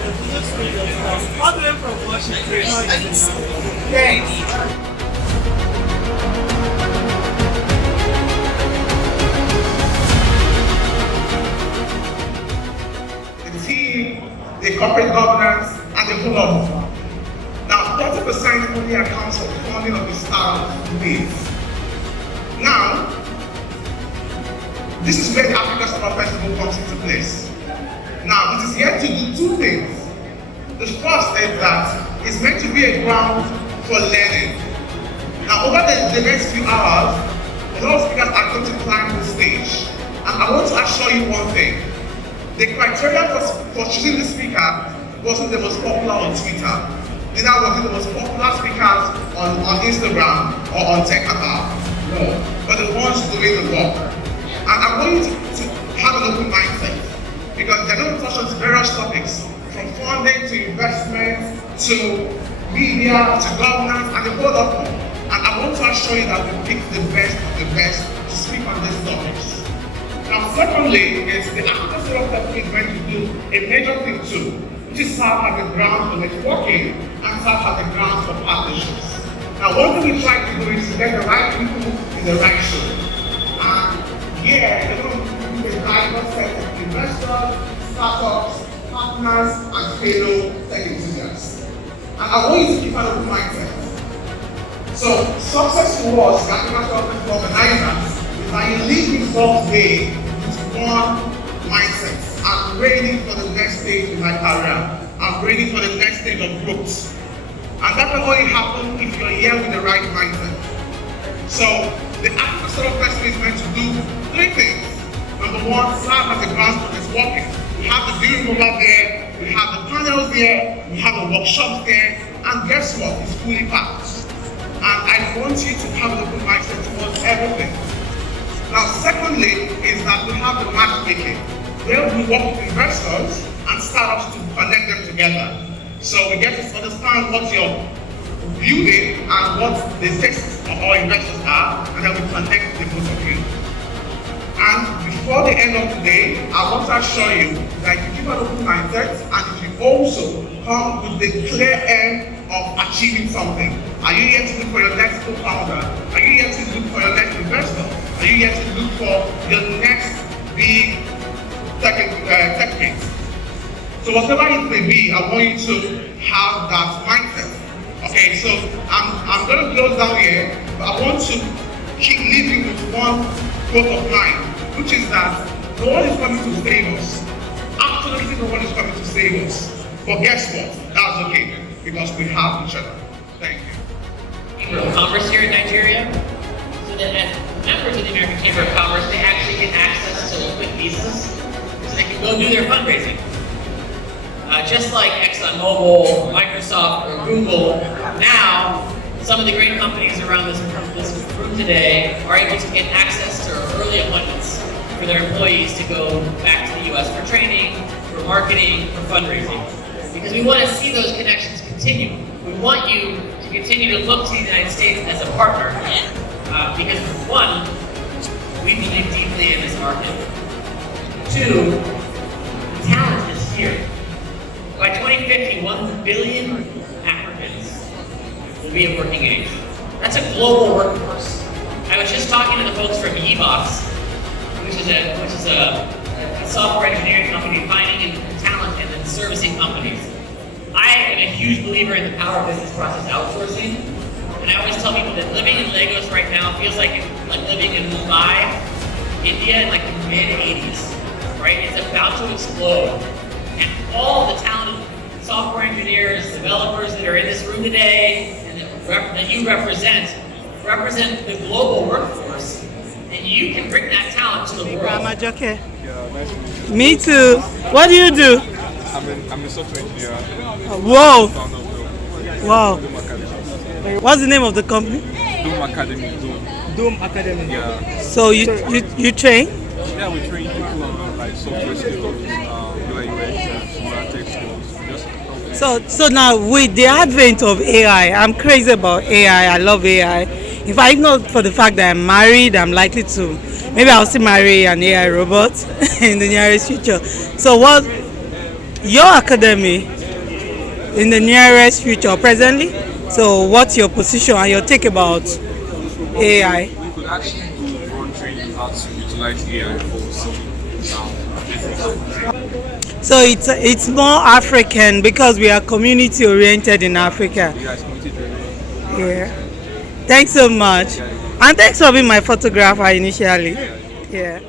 the duduspree.com, all the way from Washington. Thanks. The corporate governance, and the whole of it. Now, 30% only accounts for the funding of the startup base. Now, this is where the African Startup Festival comes into place. Now, it is here to do two things. The first is that it's meant to be a ground for learning. Now, over the next few hours, a lot of speakers are going to climb the stage. And I want to assure you one thing. The criteria for choosing the speaker wasn't the most popular on Twitter. Neither was it the most popular speakers on Instagram or on TechAbout. No, but the ones doing the work. And I want you to have an open mindset because they're going to touch on various topics from funding to investment to media to governance and the whole of them. And I want to assure you that we pick the best of the best to speak on these topics. Now, secondly, is the African Startup Festival is going to do a major thing too, which is serve as a ground for networking and serve as a ground for partnerships. Now, one thing we try to do is to get the right people in the right show. And they're going to do a diverse set of investors, startups, partners, and fellow tech enthusiasts. And I want you to keep an open mindset. So, success to us, the African Startup Festival organizers, I leave results day with one mindset. I'm ready for the next stage in my career. I'm ready for the next stage of growth. And that can only happen if you're here with the right mindset. So the African Startup Festival is meant to do three things. Number one, serve as a ground for networking. We have the viewing room up there, we have the panels there, we have the workshops there, and guess what? It's fully packed. And I want you to have an open mindset towards everything. Now, secondly, is that we have the matchmaking, where we work with investors and startups to connect them together. So we get to understand what you're building and what the tastes of our investors are, and then we connect the both of you. And before the end of the day, I want to assure you that if you keep an open mindset and if you also come with the clear aim of achieving something. Are you here to look for your next co-founder? Are you here to look for your next investor? Are you here to look for your next big tech case? So whatever it may be, I want you to have that mindset. Okay, so I'm going to close down here, but I want to keep living with one quote of mine, which is that no one is coming to save us. Absolutely no one is coming to save us. But guess what? That's okay, because we have each other. Thank you. Chamber of Commerce here in Nigeria, so that as members of the American Chamber of Commerce, they actually get access to liquid visas, so they can go do their fundraising. Just like ExxonMobil, Microsoft, or Google, now some of the great companies around this room today are able to get access to early appointments for their employees to go back to the US for training, for marketing, for fundraising. Because we want to see those connections continue. We want you to continue to look to the United States as a partner. Because one, we believe deeply in this market. Two, the talent is here. By 2050, 1 billion Africans will be of working age. That's a global workforce. I was just talking to the folks from Ebox, which is a software engineering company finding talent and then servicing companies. I am a huge believer in the power of business process outsourcing, and I always tell people that living in Lagos right now feels like living in Mumbai, India in like the mid-80s, right? It's about to explode. And all the talented software engineers, developers that are in this room today, and that you represent the global workforce, and you can bring that talent to the world. I'm ajokeade. Yeah, nice to meet you. Me too. What do you do? I'm a software engineer. Whoa. Wow. What's the name of the company? Doom Academy. Doom Academy. Yeah. So you train? Yeah, we train people on like software skills, UI UX, tech skills. So now with the advent of AI, I'm crazy about AI. I love AI. If I not for the fact that I'm married, I'm likely to. Maybe I'll still marry an AI robot in the nearest future. So your academy in the nearest future presently. So what's your position and your take about AI? We could actually run training how to utilize AI for some business. So it's more African because we are community oriented in Africa. You guys committed to Yeah. Thanks so much. And thanks for being my photographer initially. Yeah.